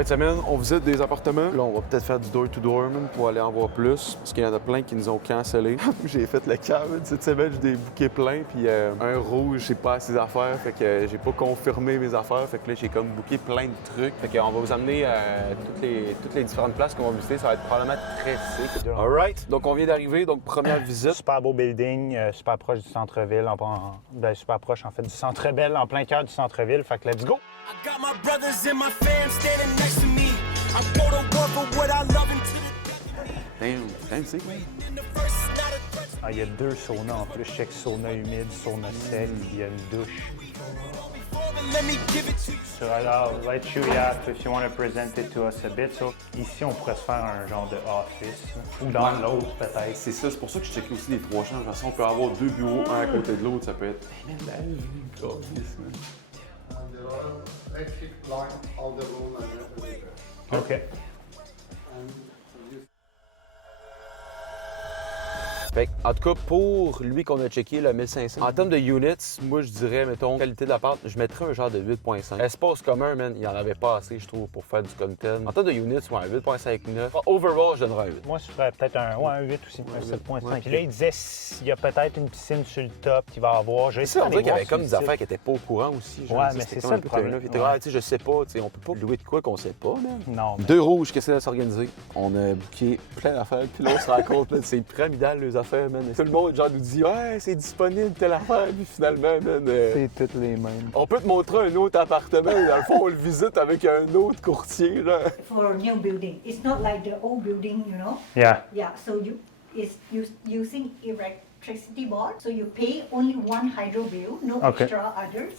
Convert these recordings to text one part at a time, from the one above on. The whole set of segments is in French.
Fin de semaine, on visite des appartements. Là, on va peut-être faire du door-to-door pour aller en voir plus. Parce qu'il y en a plein qui nous ont cancellé. J'ai fait le cas, cette semaine, j'ai des bouquets pleins. Puis un rouge, j'ai pas assez d'affaires. Fait que j'ai pas confirmé mes affaires. Fait que là, j'ai comme booké plein de trucs. Fait qu'on va vous amener à toutes les différentes places qu'on va visiter. Ça va être probablement très sick. All right. Donc, on vient d'arriver. Donc, première visite. Super beau building, super proche du centre-ville. Super proche, en fait, du Centre Bell, en plein cœur du centre-ville. Fait que let's go! I got my brothers and my fam standing next to me. I go to war for what I love and Damn, sick. Ah, il y a 2 saunas en plus. Je check sauna humide, sauna sec, il y a une douche. let me give it to you. So I'll let you, if you want to present it to us a bit. So, ici, on pourrait se faire un genre de office, ou dans l'autre peut-être. C'est ça, c'est pour ça que je checkais aussi les 3 chambres. De toute façon, on peut avoir 2 bureaux, un à côté de l'autre. Ça peut être. Hey, man, There are electric lights all the room and everything. OK. Fait que, en tout cas, pour lui qu'on a checké, le 1500, en termes de units, moi, je dirais, mettons, qualité de l'appart, je mettrais un genre de 8.5. Espace commun, man, il n'y en avait pas assez, je trouve, pour faire du content. En termes de units, ouais, 8.59. Overall, je donnerais un 8. Moi, je ferais peut-être un 8 aussi, un 7.5. Puis là, il disait s'il y a peut-être une piscine sur le top qu'il va avoir. C'est ça, on dirait qu'il y avait comme des affaires qui n'étaient pas au courant aussi. Genre, ouais, mais c'est ça le problème. Puis t'es, tu sais, je sais pas, tu sais, on peut pas louer de quoi qu'on sait pas, man. Non. Mais... 2 rouges, qu'est-ce que c'est de s'organiser? On a booké plein d'affaires, puis là, on se rend compte, man, c'est pyramidal, les affaires, man. Tout le monde, genre, nous dit, ouais, c'est disponible, telle affaire, puis finalement, man. C'est toutes les mêmes. On peut te montrer un autre appartement, et dans le fond, on le visite avec un autre courtier, là. For a new building. It's not like the old building, you know. Yeah. Yeah, so it's using electricity board, so you pay only one hydro bill, no Okay. extra others,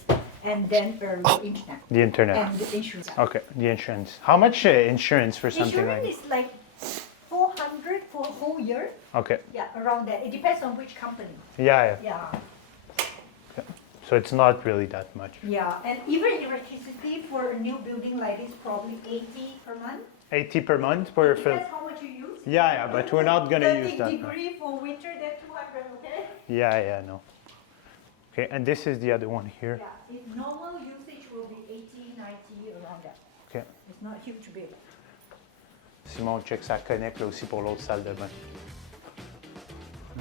and then the internet. The internet. And the insurance. Okay, the insurance. How much insurance for something Insurance like is like 400 for a whole year. Okay. Yeah, around that. It depends on which company. Yeah. Yeah. So it's not really that much. Yeah, and even electricity for a new building like this, probably 80 per month. 80 per month per fill. Depends how much you use. Yeah, but we're not gonna use 30 that. degree for winter, then 200, okay? Yeah, no. Okay, and this is the other one here. Yeah, if normal usage will be 80, 90, around that. Okay. It's not huge bill. Simon check ça connecte là aussi pour l'autre salle de bain.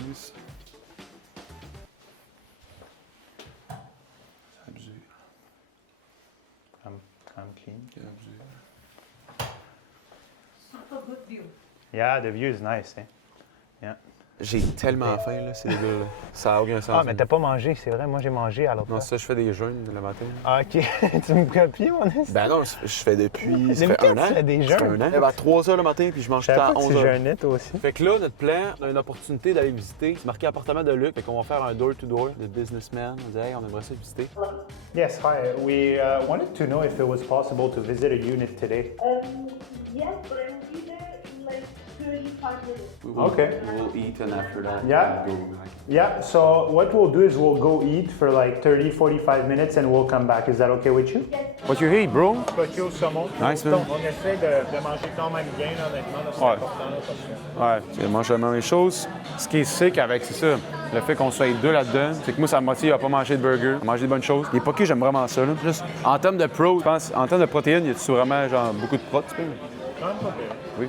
Yes. C'est abusé. I'm clean. C'est abusé. Super good view. Yeah, the view is nice, eh? Yeah. J'ai tellement faim, là, c'est dégueu, là. Ça n'a aucun sens. Ah, mais t'as pas mangé, c'est vrai. Moi, j'ai mangé à l'autre Non, place. ça, je fais des jeûnes le matin. Ah, OK. Tu me copies, mon esti? Ben non, je fais depuis. Ça Mais fait un an. tu fais des Ça fait jeûnes? un an. À 3 h le matin, puis je mange Je tout savais à pas que 11 tu h. jeûnais, toi aussi. Fait que là, notre plan, on a une opportunité d'aller visiter. C'est marqué appartement de Luc. Fait qu'on va faire un door-to-door de businessman. On dit, hey, on aimerait ça visiter. Yes, hi. We wanted to know if it was possible to visit a unit today. Yes, but I will be there in like 35 minutes. Okay. We'll eat and after that, Yeah. we'll go back. Yeah, so what we'll do is we'll go eat for like 30-45 minutes and we'll come back. Is that okay with you? What you eat, bro? Coquille au saumon. Nice, man. On essaie de manger quand même bien, honnêtement. C'est Ouais. important. Là, parce que... Ouais, tu manges la même chose. Ce qui est sick avec, c'est ça, le fait qu'on soit les deux là-dedans, c'est que moi, ça me motive à pas manger de burger, à manger des bonnes choses. Les poké, j'aime vraiment ça. Là. Juste, en termes de pro, je pense, en termes de protéines, y a-tu vraiment genre beaucoup de prot, tu peux? Quand même pas pire. Oui.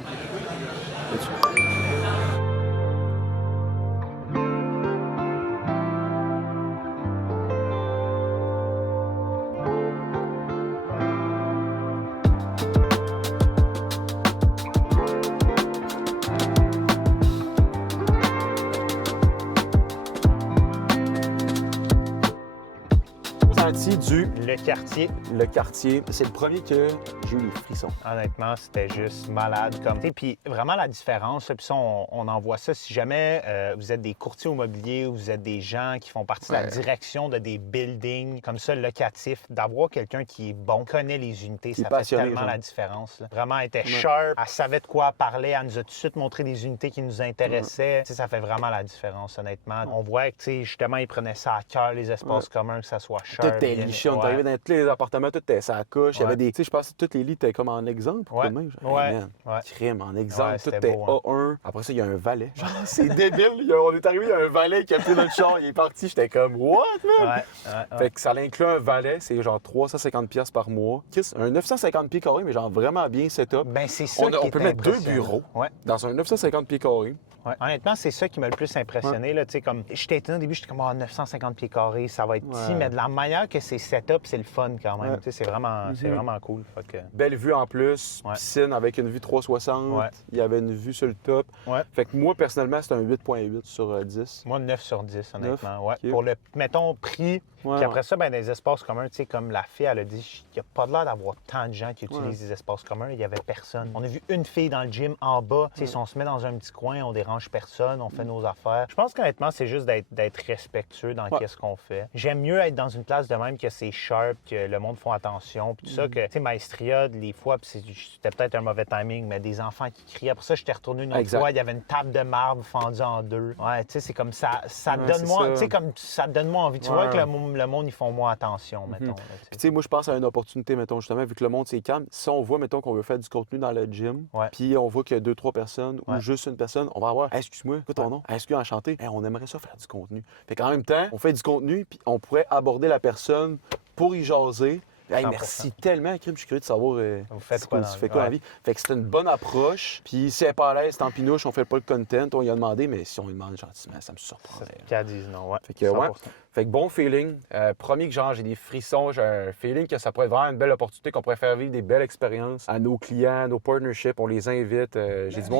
Senti du Le quartier, le quartier, c'est le premier que j'ai eu les frissons. honnêtement, c'était juste malade comme. Puis vraiment la différence, puis ça, on en voit ça. Si jamais vous êtes des courtiers immobiliers ou vous êtes des gens qui font partie de la direction de des buildings comme ça locatifs, d'avoir quelqu'un qui est bon, connaît les unités, ça fait passionné, tellement genre. la différence. Là. Vraiment, elle était sharp, elle savait de quoi parler, elle nous a tout de suite montré des unités qui nous intéressaient. Tu sais, ça fait vraiment la différence, honnêtement. On voit que, tu sais, justement, ils prenaient ça à cœur, les espaces communs, que ça soit sharp. était bien- liché. On est ouais. arrivé dans tous les appartements, tout était sa couche. Il y avait Ouais. des. Tu sais, je pense que tous les lits étaient comme en exemple. Ouais. Tout de même. Ouais. Man, Ouais. crime, en exemple. Ouais, tout c'était était beau, A1. Après ça, il y a un valet. Genre, c'est débile. On est arrivé, il y a un valet qui a pris notre char. Il est parti. J'étais comme, what, man? Ouais. Fait que ça inclut un valet, c'est genre 350$ par mois. Chris, un 950 pieds carrés, mais genre vraiment bien setup. Ben, c'est ça On qui peut est mettre 2 impressionnant. bureaux Ouais. dans un 950 pieds carrés. Ouais. Honnêtement, c'est ça qui m'a le plus impressionné. Là, tu sais, comme, j'étais étonné au début, j'étais comme 950 pieds carrés, ça va être petit, Ouais. mais de la manière que c'est setup, c'est le fun quand même. Ouais. Tu sais, c'est vraiment cool. Fait que... Belle vue en plus, Ouais. piscine avec une vue 360. Ouais. Il y avait une vue sur le top. Ouais. Fait que moi, personnellement, c'est un 8.8 sur 10. Moi, 9 sur 10, honnêtement. 9? Ouais. Ok. Pour le, mettons, prix. Ouais, Puis après ça, ben, des espaces communs, tu sais, comme la fille, elle a dit, il n'y a pas de l'air d'avoir tant de gens qui utilisent des espaces communs. Il n'y avait personne. On a vu une fille dans le gym en bas. Tu sais, si on se met dans un petit coin, on dérange personne, on fait nos affaires. Je pense qu'honnêtement, c'est juste d'être respectueux dans qu'est-ce qu'on fait. J'aime mieux être dans une place de même que c'est sharp, que le monde font attention. Puis tout ça, que, tu sais, Maestria, les fois, puis c'était peut-être un mauvais timing, mais des enfants qui crient. Après ça, j'étais retourné une autre Exact. fois, il y avait une table de marbre fendue en deux. Ouais, tu sais, c'est comme ça. Ça Ouais, donne c'est moi, ça. tu sais, comme ça te donne moi envie. Tu Ouais. vois que le monde, ils font moins attention, mettons. là, tu sais. Puis tu sais, moi, je pense à une opportunité, mettons, justement, vu que le monde, c'est calme. Si on voit, mettons, qu'on veut faire du contenu dans le gym, Ouais. puis on voit qu'il y a 2-3 personnes ou Ouais. juste une personne, on va avoir, hey, excuse-moi, quoi ton nom? Hey, excuse, enchanté. Hey, on aimerait ça faire du contenu. Fait qu'en même temps, on fait du contenu, puis on pourrait aborder la personne pour y jaser. Hey, 100%. merci tellement, Crime. Je suis curieux de savoir Vous faites c'est quoi tu dans fais la quoi dans la vie? vie. Fait que c'est une bonne approche. Puis si elle n'est pas à l'aise, c'est en pinouche, on fait pas le content. On y a demandé, mais si on lui demande gentiment, ça me surprendrait. Qu'elle dise non, ouais. Fait que, ouais. 100%. Fait que bon feeling. Promis que genre j'ai des frissons, j'ai un feeling que ça pourrait être vraiment une belle opportunité, qu'on pourrait faire vivre des belles expériences à nos clients, à nos partnerships. On les invite. J'ai du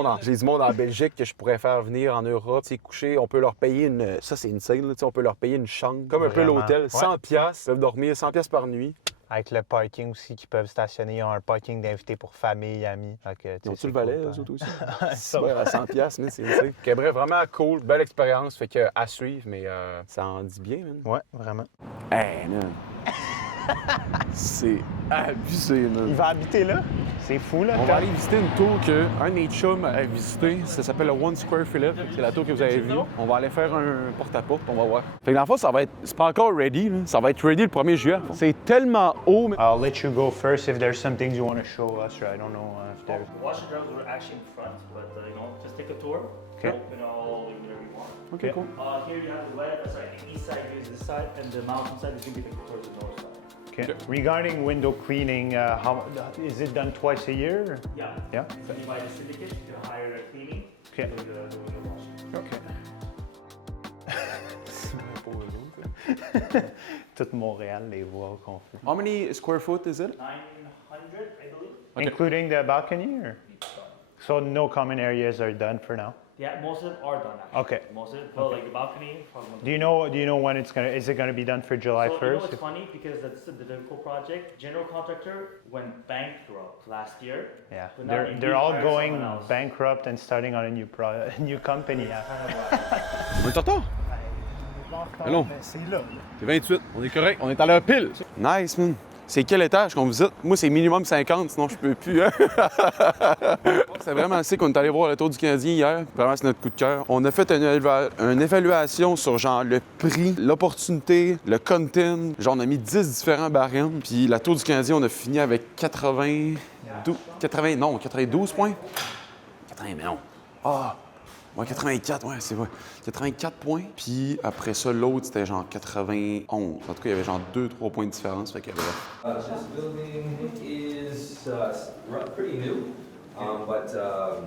monde en Belgique que je pourrais faire venir en Europe. C'est couché, on peut leur payer une. Ça, c'est une scène, là, on peut leur payer une chambre. Comme un peu Vraiment. l'hôtel, Ouais. 100$. Ils peuvent dormir 100$ par nuit. Avec le parking aussi, qu'ils peuvent stationner. Ils ont un parking d'invités pour famille, amis. Fait que, tu sais, Ils ont-tu c'est le valet, cool, eux autres aussi? Ça Ouais, à 100$, mais c'est insane. Ok, bref, vraiment cool, belle expérience. Fait que à suivre, mais ça en dit bien, man. Ouais, vraiment. Hey, man. C'est abusé, man. Il va habiter là? C'est fou, là. On va aller visiter une tour qu'un de mes chums a visité. Ça s'appelle le One Square Philip. C'est la tour que vous avez vue. On va aller faire un porte-à-porte, on va voir. Fait que dans le fond, ça va être. C'est pas encore ready, là. Ça va être ready le 1er juillet. C'est tellement haut, mais. I'll let you go first if there's some things you want to show us, or I don't know if there's... Washer drums were actually in front, but just take a tour. Okay. All whatever you want. Ok, cool. Here you have the east side is this side, and the mountain side is going to be towards the north side. Okay. Regarding window cleaning, how is it done twice a year? Yeah. Yeah. So you buy the syndicate, you can hire a cleaning. Okay. Do the window washing. Okay. Tout Montréal, les voix qu'on fait. How many square foot is it? 900, I believe. Including the balcony, or? So no common areas are done for now? Yeah, most of them are done actually. Okay. Most of it, but like the balcony. Probably Do you know when it's gonna? Is it gonna be done for July So, 1st? you know what's funny? Because that's the difficult project. General contractor went bankrupt last year. Yeah, But now they they're all hire going someone else. bankrupt and starting on a new company. Yeah. On est en retard? Allons. C'est là. C'est 28. On est correct. On est à l'heure pile. Nice, man. C'est quel étage qu'on visite? Moi, c'est minimum 50, sinon je peux plus. Hein? C'est vraiment assez qu'on est allé voir le Tour du Canadien hier. Vraiment, c'est notre coup de cœur. On a fait une évaluation sur genre le prix, l'opportunité, le content. Genre, on a mis 10 différents barèmes. Puis la Tour du Canadien, on a fini avec 92 points. 80, mais non. Ah! Ouais, 84, ouais, c'est vrai. 84 points. Puis après ça, l'autre, c'était genre 91. En tout cas, il y avait genre 2-3 points de différence. Fait que bref. This building is pretty new, but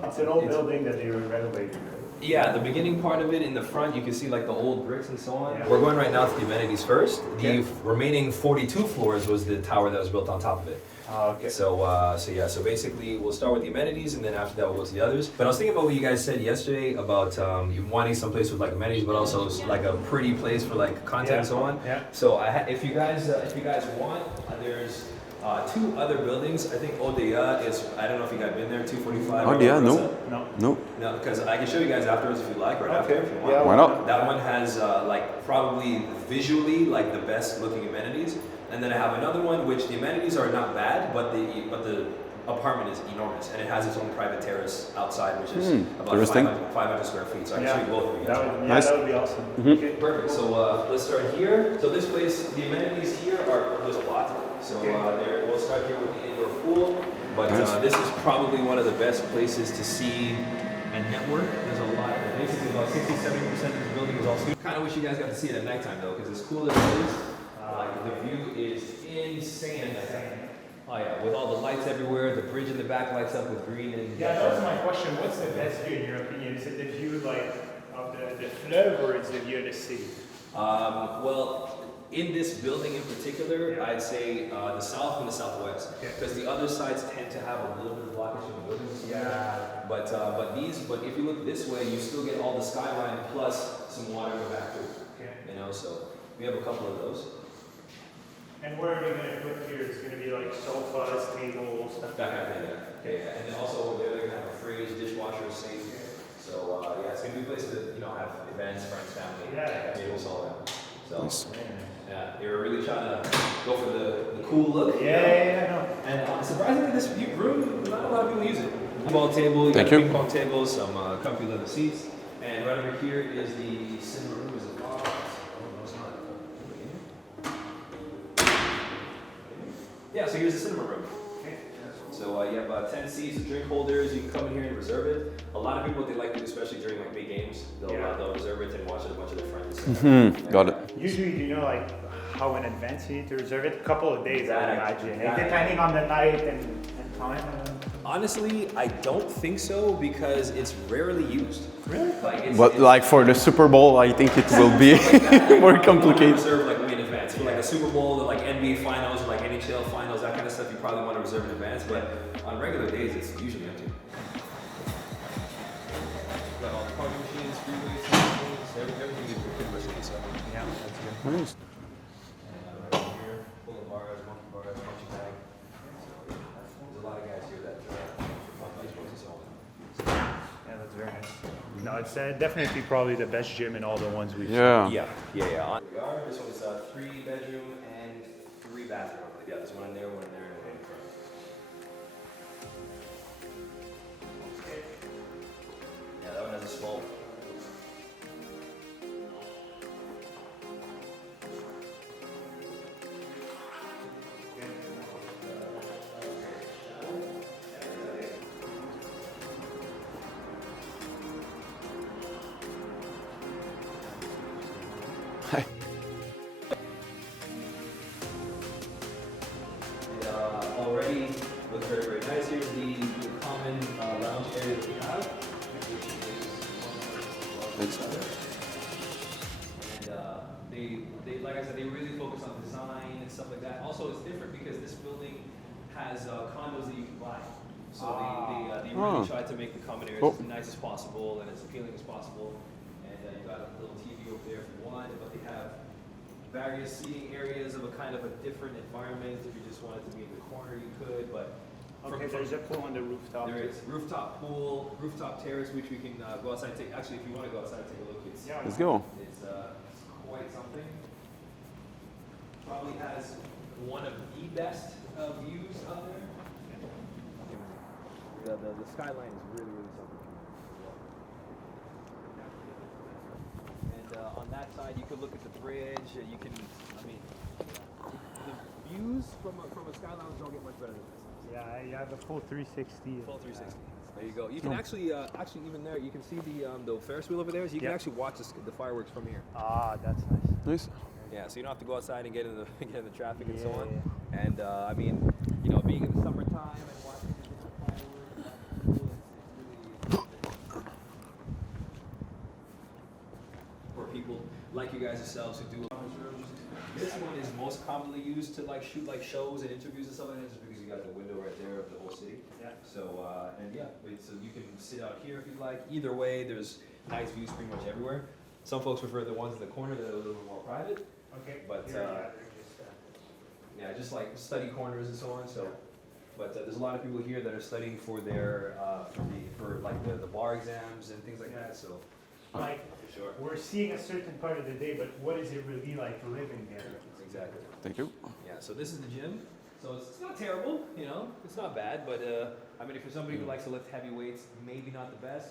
It's an old building that they renovated. yeah, the beginning part of it in the front, you can see like the old bricks and so on. We're going right now to the amenities first. The remaining 42 floors was the tower that was built on top of it. Okay. So basically we'll start with the amenities and then after that we'll go to the others. But I was thinking about what you guys said yesterday about you wanting some place with like amenities, but also like a pretty place for like content and so on. Yeah. So if you guys want, there's two other buildings. I think Odeya is. I don't know if you guys been there. 245. Odeya, no. No. No. No, because I can show you guys afterwards if you like, right after if you want. Yeah, Why not? That one has like probably visually like the best looking amenities, and then I have another one which the amenities are not bad, but the apartment is enormous, and it has its own private terrace outside, which is about interesting. 500 square feet. So I can Yeah. show you both of you guys. Nice. That would be awesome. Okay, perfect. So let's start here. So this place, the amenities here are, there's a lot. So we'll start here with the indoor pool. But this is probably one of the best places to see and network. There's a lot. Basically, about 60-70% of this building is all student. Kind of wish you guys got to see it at nighttime though, because as cool as it is, like the view is insane at nighttime. Oh yeah, with all the lights everywhere, the bridge in the back lights up with green and. Yeah, that was my question. What's the best view in your opinion? Is it the view like of the fleuve or is it the view of the sea? Well, in this building in particular, I'd say the south and the southwest, because the other sides tend to have a little bit of blockage in the buildings. Yeah. But if you look this way, you still get all the skyline plus some water in the back too. Okay. You know, so we have a couple of those. And where are they going to put here? It's going to be like sofas, tables, stuff. That kind of thing, yeah. Okay, yeah. And then also over there, they're gonna have a fridge, dishwasher, sink. So it's gonna be a place to have events, friends, family, tables, all that. So yeah, you're really trying to go for the cool look. Yeah. And surprisingly, this room, not a lot of people use it. Ball table, you Thank got a you. ping pong table, some comfy leather seats, and right over here is the cinema room. Is it locked? Oh no, it's not. Yeah, so here's the cinema room. So you have 10 seats, drink holders. You can come in here and reserve it. A lot of people, what they like to do, especially during like big games, they'll reserve it and watch it with a bunch of their friends. Got it. Usually, do you know like how in advance you need to reserve it? A couple of days, I imagine. That- Depending on the night and time. Honestly, I don't think so because it's rarely used. Really? But like for the Super Bowl, I think it will be more complicated. Reserve like way in advance for like a Super Bowl, like NBA finals, or like NHL finals, that kind of stuff. You probably want to reserve in advance, but on regular days, it's usually empty. Got all the parking machines, freeways, everything is pretty much inside. Yeah, that's good. Nice. And right here, full of bars, monkey bars, punching bag. So there's a lot of guys here that play sports and so on. Yeah, that's very nice. No, it's definitely probably the best gym in all the ones we've Yeah. Yeah. Here we are. This one's 3 bedroom and 3 bathroom. Yeah, there's one in there, one in there, and one in front. Yeah, that one has a small. Already looks very, very nice. Here's the common lounge area that we have, which is Thanks. And they, like I said, they really focus on design and stuff like that. Also, it's different because this building has condos that you can buy. So they really try to make the common areas as nice as possible and as appealing as possible. And you've got a little TV over there if you want, but they have various seating areas of a kind of a different environment. If you just wanted to be in the corner, you could, but Okay, there's a pool on the rooftop. there is rooftop pool, rooftop terrace, which we can go outside and take. Actually, if you want to go outside and take a look, it's Yeah. Let's go. it's quite something. Probably has one of the best views out there. The skyline is really, really something. And on that side, you could look at the bridge. You can, I mean, the views from a skyline don't get much better than this. Yeah, you have the full 360. Full 360. There you go. You can actually even there, you can see the Ferris wheel over there. So you can actually watch the fireworks from here. Ah, that's nice. Nice. Yeah, so you don't have to go outside and get in the traffic and so on. And I mean, you know, being in the summertime and watching the different fireworks, it's really for people like you guys yourselves who do. This one is most commonly used to like shoot like shows and interviews and stuff like that, just because you got the window right there of the whole city. Yeah. So so you can sit out here if you'd like. Either way, there's nice views pretty much everywhere. Some folks prefer the ones in the corner that are a little bit more private. Okay. But just like study corners and so on. So, but there's a lot of people here that are studying for their for like the bar exams and things like that. So, Like, for sure. we're seeing a certain part of the day, but what is it really like living there? Exactly. Thank you. Yeah. So this is the gym. So it's not terrible, you know, it's not bad, but I mean, if you're somebody who likes to lift heavy weights, maybe not the best.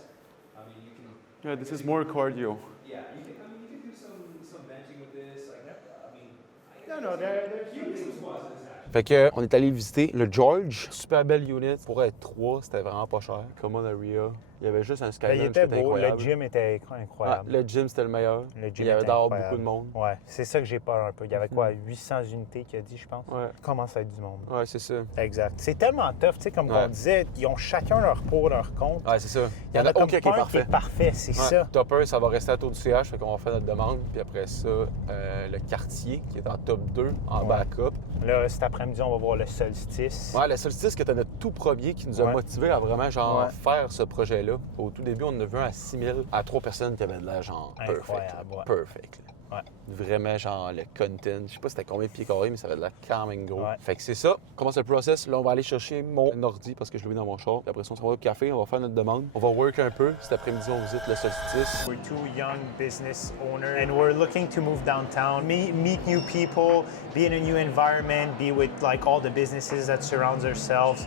I mean, you can. Yeah, this is more cardio. Yeah, you can do some benching with this. Like that. I mean, No, they're you can do some squats with this actually. Fait que, on est allé visiter le George. Super belle unit. Pour être 3, c'était vraiment pas cher. Common area. Il y avait juste un Ben, skyline il qui était était beau, incroyable. le gym était Ah, incroyable. le gym, c'était le meilleur. Le gym Il y avait était dehors incroyable. beaucoup de monde. Ouais, c'est ça que j'ai peur un peu. Il y avait quoi, 800 unités qu'il a dit, je pense? Ouais. Commence à être du monde. Ouais, c'est ça. Exact. C'est tellement tough, tu sais, comme Ouais. on disait, ils ont chacun leur pour leur compte. Ouais, c'est ça. Il y en a aucun comme qui est pas un parfait. qui est parfait, c'est Ouais. ça. Top 1, ça va rester à Tour du CH, fait qu'on va faire notre demande. Puis après ça, le quartier qui est en top 2, en Ouais. backup. Là, cet après-midi, on va voir le solstice. Ouais, le solstice qui était notre tout premier qui nous a Ouais. motivés à vraiment genre Ouais. faire ce projet-là. Au tout début, on en a vu un à 6000 à 3 personnes qui avaient de l'air genre perfect. Incroyable, là. ouais. Perfect. là. Ouais. Vraiment genre le content. Je sais pas c'était combien de pieds carrés, mais ça avait de l'air quand même gros. Ouais. Fait que c'est ça. On commence le process. Là, on va aller chercher mon ordi parce que je l'ai mis dans mon char. Puis après ça, on s'en va au café, on va faire notre demande. On va work un peu. Cet après-midi, on visite le solstice. We're two young business owners and we're looking to move downtown, meet new people, be in a new environment, be with like all the businesses that surrounds ourselves.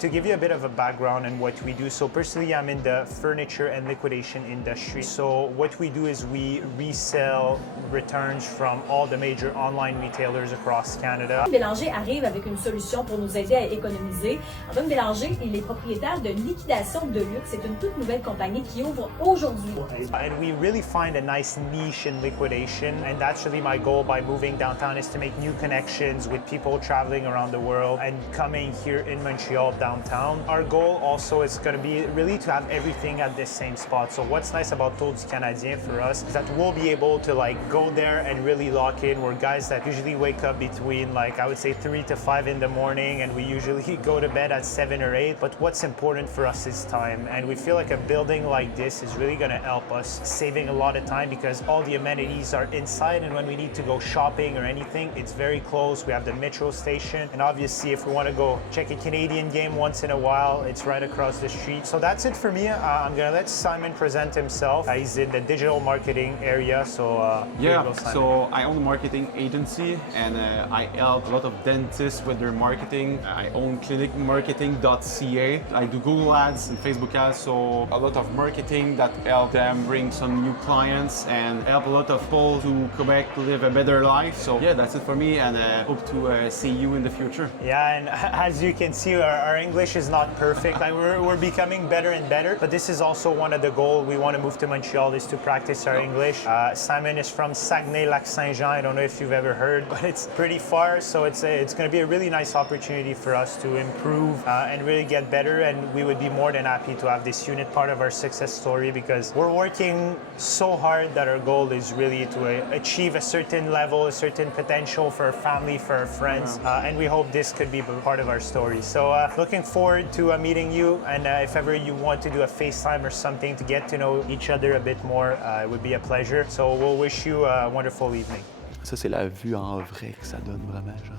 To give you a bit of a background on what we do, so personally I'm in the furniture and liquidation industry. So what we do is we resell returns from all the major online retailers across Canada. Bélanger arrive avec une solution pour nous aider à économiser. Antoine Bélanger, il est propriétaire de Liquidation de Luxe. C'est une toute nouvelle compagnie qui ouvre aujourd'hui. And we really find a nice niche in liquidation, and that's really my goal by moving downtown is to make new connections with people traveling around the world and coming here in Montreal downtown. Our goal also is going to be really to have everything at the same spot. So what's nice about Tour du Canadien for us is that we'll be able to like go there and really lock in. We're guys that usually wake up between like I would say 3 to 5 in the morning, and we usually go to bed at 7 or 8. But what's important for us is time, and we feel like a building like this is really going to help us saving a lot of time because all the amenities are inside, and when we need to go shopping or anything, it's very close. We have the metro station, and obviously if we want to go check a Canadian game once in a while, it's right across the street. So that's it for me. I'm going to let Simon present himself. He's in the digital marketing area, so here you go, Simon. So I own a marketing agency and I help a lot of dentists with their marketing. I own clinicmarketing.ca. I do Google ads and Facebook ads, so a lot of marketing that help them bring some new clients and help a lot of people to Quebec live a better life. So yeah, that's it for me, and hope to see you in the future. Yeah, and as you can see, our English is not perfect. Like we're becoming better and better, but this is also one of the goals. We want to move to Montreal is to practice our English. Simon is from Saguenay-Lac-Saint-Jean. I don't know if you've ever heard, but it's pretty far, so it's going to be a really nice opportunity for us to improve and really get better, and we would be more than happy to have this unit part of our success story because we're working so hard that our goal is really to achieve a certain level, a certain potential for our family, for our friends, and we hope this could be part of our story. So looking forward to meeting you, and if ever you want to do a FaceTime or something to get to know each other a bit more, it would be a pleasure. So we'll wish you a wonderful evening. Ça, c'est la vue en vrai que ça donne vraiment, genre.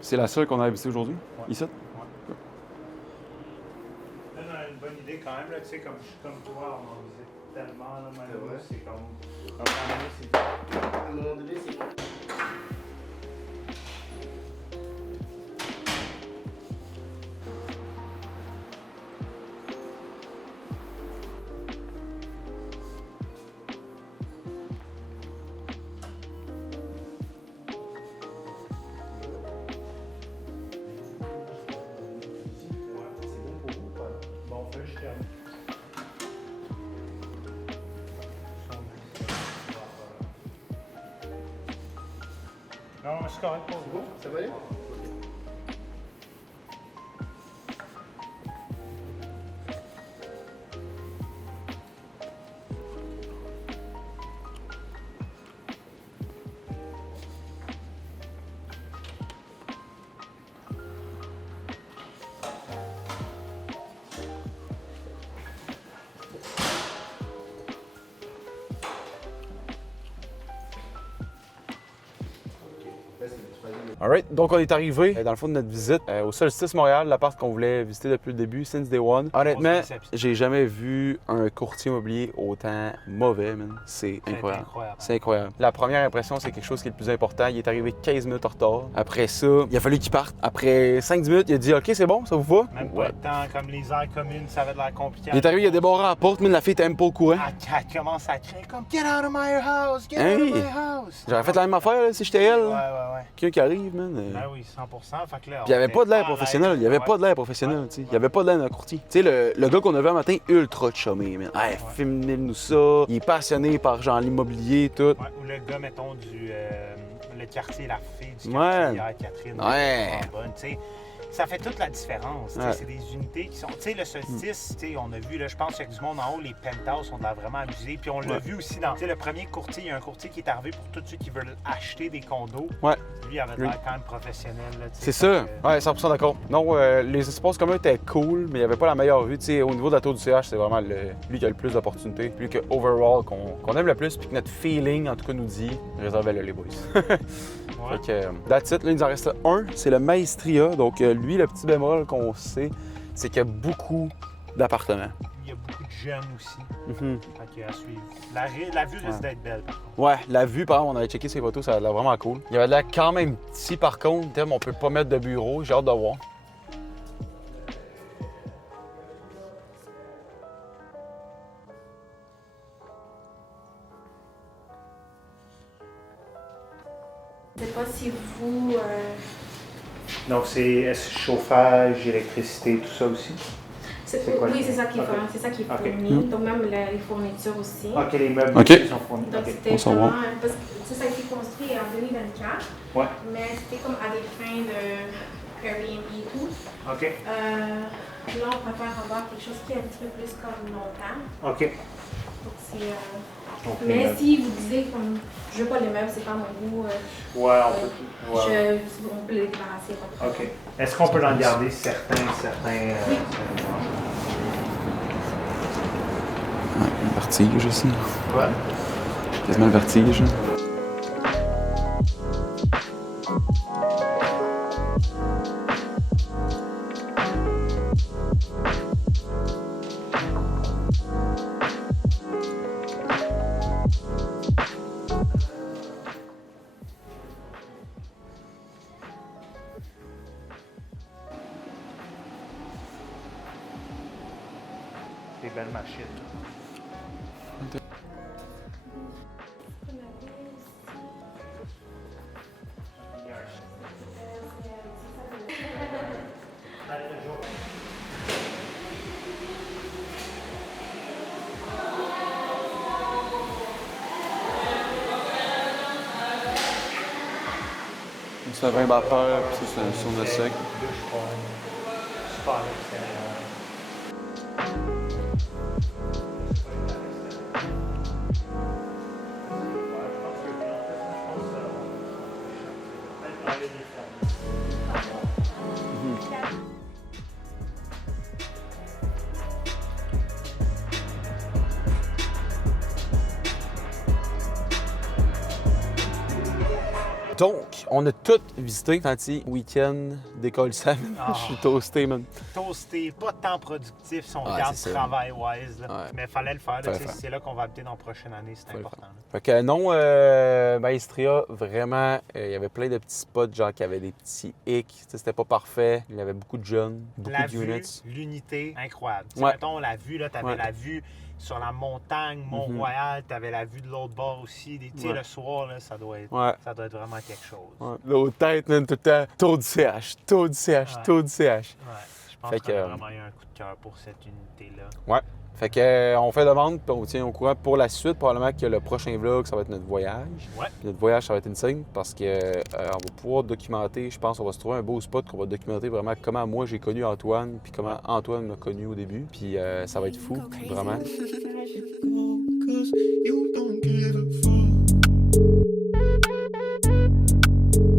C'est la seule qu'on a visitée aujourd'hui? Ici? On a une bonne idée quand même, là, tu sais, comme toi, on visite tellement, là, même c'est comme... À un moment donné, c'est Bon, feu, je termine. Non, c'est correct pour vous. ça va aller? Alright, donc on est arrivé dans le fond de notre visite au Solstice Montréal, l'appart qu'on voulait visiter depuis le début, since day one. Honnêtement, j'ai jamais vu un courtier immobilier autant mauvais, man. C'est incroyable. C'est incroyable. La première impression, c'est quelque chose qui est le plus important. Il est arrivé 15 minutes en retard. Après ça, il a fallu qu'il parte. Après 5-10 minutes, il a dit « OK, c'est bon, ça vous va? » Même pas le temps, comme les aires communes, ça avait de l'air compliqué. Il est arrivé, il a débarré à la porte, mais la fille était même pas au courant. Elle commence à crier comme « Get out of my house! Get out of my house! » J'aurais fait la même affaire là, si j'étais elle. Ouais. Quelqu'un qui arrive, man. Ben oui, 100%. Fait que là, Puis il avait pas de l'air professionnel. Il avait pas de l'air professionnel, tu sais. Il avait pas de l'air d'un courtier. Tu sais, le gars qu'on a vu un matin, ultra chumé, man. Hey, filmez-nous ça. Il est passionné par genre l'immobilier, tout. Ouais, ou le gars, mettons, le quartier, la fille du quartier, hier, Catherine. Ouais. Bonne, tu sais. Ça fait toute la différence. Ouais. C'est des unités qui sont. Tu sais, le Solstice, on a vu, là, je pense qu'il y a du monde en haut, les penthouses sont vraiment amusés. Puis on l'a vu aussi dans le premier courtier. Il y a un courtier qui est arrivé pour tous ceux qui veulent acheter des condos. Ouais. Lui, il avait l'air quand même professionnel. C'est ça. Ouais, 100% d'accord. Non, les espaces communs étaient cool, mais il n'y avait pas la meilleure vue. T'sais, au niveau de la tour du CH, c'est vraiment lui qui a le plus d'opportunités. Lui que overall qu'on aime le plus, puis que notre feeling, en tout cas, nous dit réservez-le, les boys. Fait que, that's it. Là, il nous en reste un, c'est le Maestria. Donc, lui, le petit bémol qu'on sait, c'est qu'il y a beaucoup d'appartements. Il y a beaucoup de jeunes aussi. Fait que à suivre. La vue risque d'être belle, par contre. Ouais, la vue, par exemple, on avait checké ses photos, ça a l'air vraiment cool. Il y avait de l'air quand même petit, par contre. On peut pas mettre de bureau, j'ai hâte de voir. Je sais pas si vous... Donc, c'est chauffage, électricité, tout ça aussi? Oui, c'est ça qui est fourni. Donc, même les fournitures aussi. OK, les meubles aussi sont fournis. Donc, c'était vraiment... Parce que ça a été construit en 2024. Ouais. Mais c'était comme à des fins de Airbnb et tout. OK. Là, on préfère avoir quelque chose qui est un petit peu plus comme longtemps. OK. Donc, c'est... Mais si vous disiez comme je veux pas les meubles, c'est pas mon goût. Ouais, on peut les débarrasser. OK. Est-ce qu'on peut en garder certains? Oui. Un vertige aussi. Ouais. Quasiment le vertige. Des belles machines. C'est un vin vapeur, puis ça, c'est un sauna sec. Super extérieur. Donc, on a tout visité. Tanti, week-end, d'école Sam. Je suis toasté, man. Toasté, pas de temps productif si on Ouais, regarde c'est ça. travail-wise. Ouais. Mais il fallait le faire. Fallait C'est le faire. là qu'on va habiter dans la prochaine année, c'est important. Là. Fait que non, Maestria, vraiment, il y avait plein de petits spots, genre qui avaient des petits hicks. C'était pas parfait. Il y avait beaucoup de jeunes, beaucoup La de vue, units. l'unité, incroyable. Ouais. Mettons, la vue, là, t'avais Ouais. la vue sur la montagne, Mont-Royal, t'avais la vue de l'autre bord aussi. Tu sais, Ouais. le soir, là, ça doit être vraiment quelque chose. Ouais. L'autre tête, man, tout le temps, taux du CH, taux du CH, Ouais. taux du CH. Ouais, je pense Fait qu'on a que, vraiment eu un coup de cœur pour cette unité-là. Ouais. Fait que, on fait demande, puis on tient au courant pour la suite. Probablement que le prochain vlog, ça va être notre voyage. Ouais. Puis notre voyage, ça va être insane parce que on va pouvoir documenter, je pense, on va se trouver un beau spot qu'on va documenter vraiment comment moi j'ai connu Antoine, puis comment Antoine m'a connu au début. Puis ça va être fou, vraiment. You